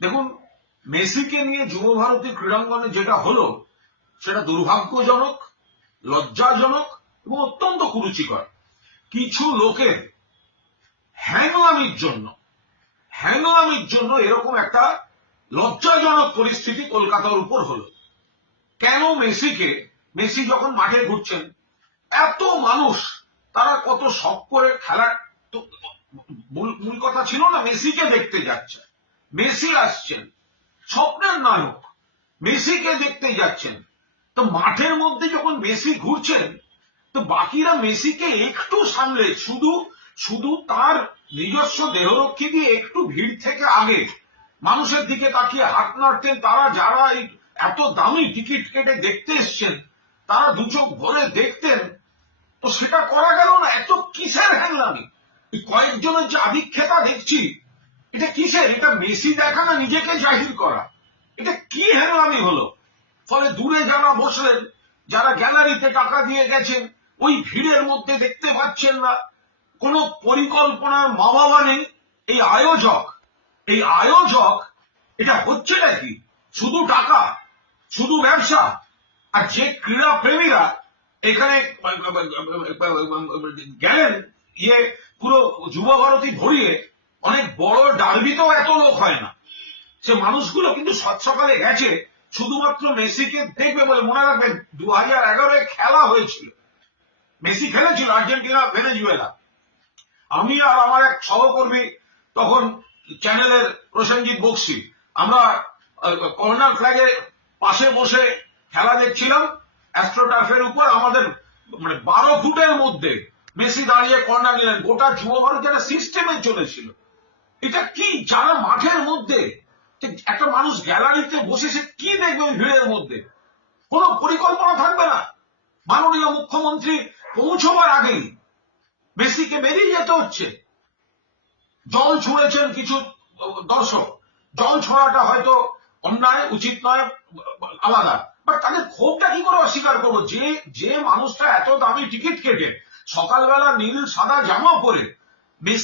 দেখুন, মেসিকে নিয়ে যুব ভারতী ক্রীড়াঙ্গনে যেটা হলো সেটা দুর্ভাগ্যজনক, লজ্জাজনক এবং অত্যন্ত কুরুচিকর। কিছু লোকের হ্যাংলামির জন্য এরকম একটা লজ্জাজনক পরিস্থিতি কলকাতার উপর হলো। কেন মেসি যখন মাঠে ঘুরছেন, এত মানুষ তারা কত শখ করে খেলার, তো মূল কথা ছিল না মেসিকে দেখতে যাচ্ছে, মেসি আসছেন, স্বপ্নের নায়ক, মেসিকে দেখতে যাচ্ছেন। তো মাঠের মধ্যে যখন মেসি ঘুরছেন, তো বাকিরা মেসিকে একটু সামলে শুধু তার নিজস্ব দেহরক্ষী দিয়ে একটু ভিড় থেকে আগে মানুষের দিকে তাকিয়ে হাত নাড়তেন। তারা যারা এই এত দামি টিকিট কেটে দেখতে এসছেন তারা দু চোখ ভরে দেখতেন। তো সেটা করা গেল না। এত কিসের হ্যাংলামি? কয়েকজনের যে আধিক্ষেতা দেখছি, এটা কিসের? এটা মেসি দেখা না নিজেকে জাহির করা? এটা কি হ্যাংলামি হলো? ফলে দূরে যারা বসলেন, যারা গ্যালারিতে টাকা দিয়ে গেছেন, ওই ভিড়ের মধ্যে দেখতে পাচ্ছেন না। কোন পরিকল্পনার মা বাবা নেই। এই আয়োজক এটা হচ্ছে নাকি? শুধু টাকা, শুধু ব্যবসা। আর যে ক্রীড়া প্রেমীরা এখানে গেলেন, পুরো যুব ভারতী ভরিয়ে, অনেক বড় ডার্বিতেও এত লোক হয় না। সে মানুষগুলো কিন্তু সকালে গেছে শুধুমাত্র মেসিকে দেখবে বলে। মনে রাখবেন 2011 খেলা হয়েছিল, মেসি খেলেছিল আর্জেন্টিনা ভেনেজুয়েলা। আমি আর আমার এক সহকর্মী তখন চ্যানেলের প্রসেনজিৎ বক্সি, আমরা কর্নার ফ্ল্যাগের পাশে বসে খেলা দেখছিলাম অ্যাস্ট্রোটার্ফের উপর। আমাদের 12 ফুটের মধ্যে মেসি দাঁড়িয়ে কর্নার নিলেন। গোটা যুব ভারত একটা সিস্টেমে চলেছিল। এটা কি? যারা মাঠের মধ্যে, একটা মানুষ গ্যালারিতে বসে সে কি দেখবে ওই ভিড়ের মধ্যে? কোনো পরিকল্পনা থাকবে না। মাননীয় মুখ্যমন্ত্রী পৌঁছবার আগেই মেসিকে বেরিয়ে যেতে হচ্ছে। জল ছুঁড়েছেন কিছু দর্শক, জল ছড়াটা হয়তো অন্যায়, উচিত নয়, আলাদা। বাট তাদের ক্ষোভটা কি করে অস্বীকার করবো? যে মানুষটা এত দামি টিকিট কেটে সকালবেলা নীল সাদা জামা পরে মেসি